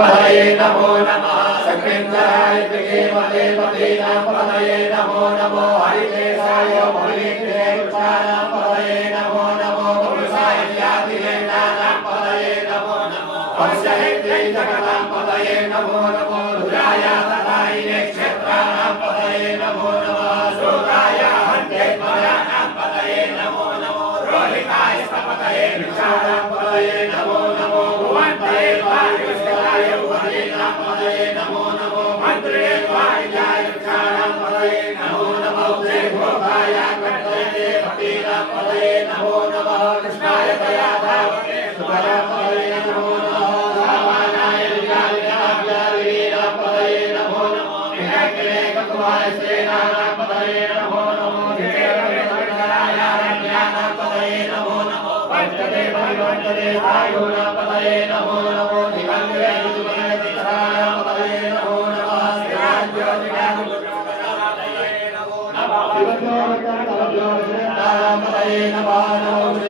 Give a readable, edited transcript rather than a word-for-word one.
पतये नमो नमः सकेन्द्राय विकेमले पतेनां पतये नमो नमो हरिकेशाय मुरलीधरे कृष्णानां पतये नमो नमो पुरुषाय व्याधिलेनानां पतये नमो नमो वंशहेत्रे जगतां पतये नमो नमो रुद्राय तथायिने क्षेत्राणां पतये नमो नमः शोकाय हन्ते मयानां पतये नमो नमो रोहिताय पतये कृष्णानां पतये नमो नमो भुवन्ते वायुष्ठाय उभयेनां पतये नमो नमो मन्त्रे वायुजाय कृष्णानां पतये नमो नमो देवोभाय कण्ठे पतीनां पतये नमो नमः कृष्णाय दयाधावते सुभरां पतये नमो नमः सामानाय विजालिनां पतये नमो नमो विनायके ककुमाय सेनानां पतये नमो नमो विजयकविनारायणानां पतये नमो नमो वंशते परिवर्तते वायुनां पतये नमो